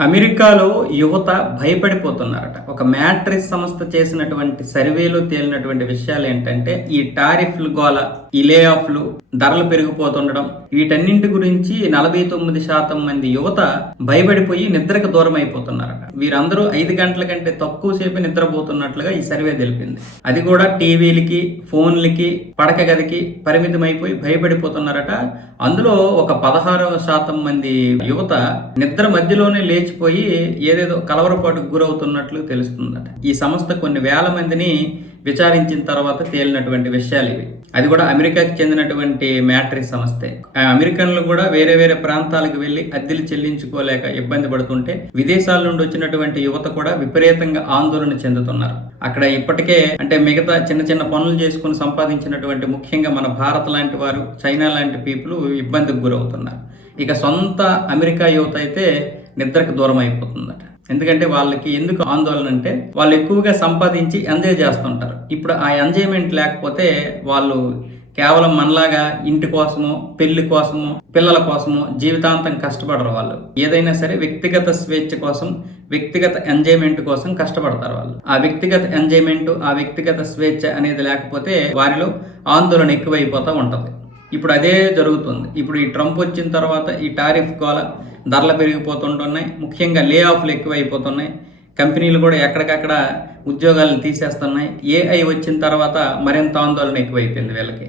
అమెరికాలో యువత భయపడిపోతున్నారట. ఒక మ్యాట్రిస్ సంస్థ చేసినటువంటి సర్వేలో తేలినటువంటి విషయాలు ఏంటంటే ఈ టారిఫ్లు గోల ఈ లే ఆఫ్లు ధరలు పెరిగిపోతుండడం వీటన్నింటి గురించి నలభై తొమ్మిది శాతం మంది యువత భయపడిపోయి నిద్రకు దూరం అయిపోతున్నారట. వీరందరూ ఐదు గంటల కంటే తక్కువ సేపు నిద్రపోతున్నట్లుగా ఈ సర్వే తెలిపింది. అది కూడా టీవీలకి ఫోన్లకి పడక గదికి పరిమితమైపోయి భయపడిపోతున్నారట. అందులో ఒక పదహారు శాతం మంది యువత నిద్ర మధ్యలోనే లేచిపోయి ఏదేదో కలవరపాటుకు గురవుతున్నట్లు తెలుస్తుందట. ఈ సంస్థ కొన్ని వేల మందిని విచారించిన తర్వాత తేలినటువంటి విషయాలు ఇవి. అది కూడా అమెరికాకి చెందినటువంటి మ్యాట్రిక్ సంస్థే. అమెరికన్లు కూడా వేరే వేరే ప్రాంతాలకు వెళ్ళి అద్దెలు చెల్లించుకోలేక ఇబ్బంది పడుతుంటే విదేశాల నుండి వచ్చినటువంటి యువత కూడా విపరీతంగా ఆందోళన చెందుతున్నారు. అక్కడ ఇప్పటికే అంటే మిగతా చిన్న చిన్న పనులు చేసుకుని సంపాదించినటువంటి ముఖ్యంగా మన భారత్ లాంటి వారు చైనా లాంటి పీపుల్ ఇబ్బందికి గురవుతున్నారు. ఇక సొంత అమెరికా యువత అయితే నిద్రకు దూరం అయిపోతుందట ఎందుకంటే వాళ్ళకి ఎందుకు ఆందోళన అంటే వాళ్ళు ఎక్కువగా సంపాదించి ఎంజాయ్ చేస్తుంటారు. ఇప్పుడు ఆ ఎంజాయ్మెంట్ లేకపోతే వాళ్ళు కేవలం మనలాగా ఇంటి కోసమో పెళ్ళి కోసమో పిల్లల కోసమో జీవితాంతం కష్టపడరు వాళ్ళు. ఏదైనా సరే వ్యక్తిగత స్వేచ్ఛ కోసం వ్యక్తిగత ఎంజాయ్మెంట్ కోసం కష్టపడతారు వాళ్ళు. ఆ వ్యక్తిగత ఎంజాయ్మెంట్ ఆ వ్యక్తిగత స్వేచ్ఛ అనేది లేకపోతే వారిలో ఆందోళన ఎక్కువైపోతూ ఉంటుంది. ఇప్పుడు అదే జరుగుతుంది. ఇప్పుడు ఈ ట్రంప్ వచ్చిన తర్వాత ఈ టారిఫ్ గోల ధరలు పెరిగిపోతుంటున్నాయి. ముఖ్యంగా లే ఆఫ్లు ఎక్కువైపోతున్నాయి. కంపెనీలు కూడా ఎక్కడికక్కడ ఉద్యోగాలను తీసేస్తున్నాయి. ఏఐ వచ్చిన తర్వాత మరింత ఆందోళన ఎక్కువైపోయింది వీళ్ళకి.